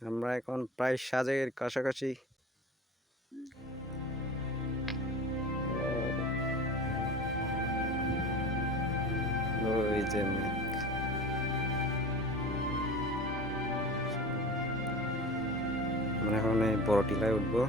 আমরা এখন প্রায় সাজের কাছাকাছি। ওই যে মেঘ। আমরা এখন এই বড় টিলায় উঠবো।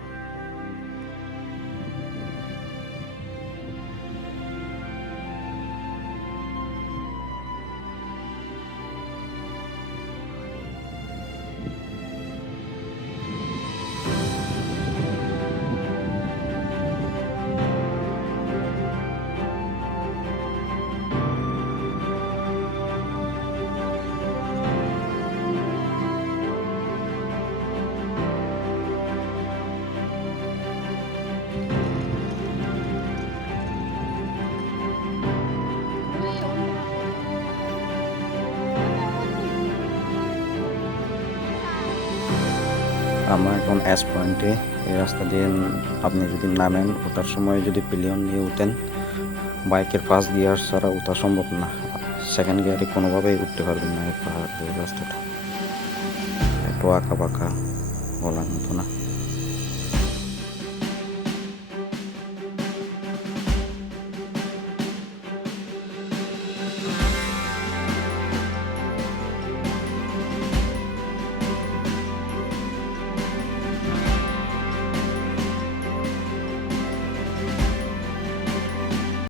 আমরা এখন এস পয়েন্টে। এই রাস্তা দিয়ে আপনি যদি নামেন, ওঠার সময় যদি পিলিয়ন নিয়ে উঠেন, বাইকের ফার্স্ট গিয়ার ছাড়া ওঠা সম্ভব না। সেকেন্ড গিয়ারে কোনোভাবেই উঠতে পারবেন না এই পাহাড়ের রাস্তাটা। একটু আঁকা বাঁকা বলার মতো না।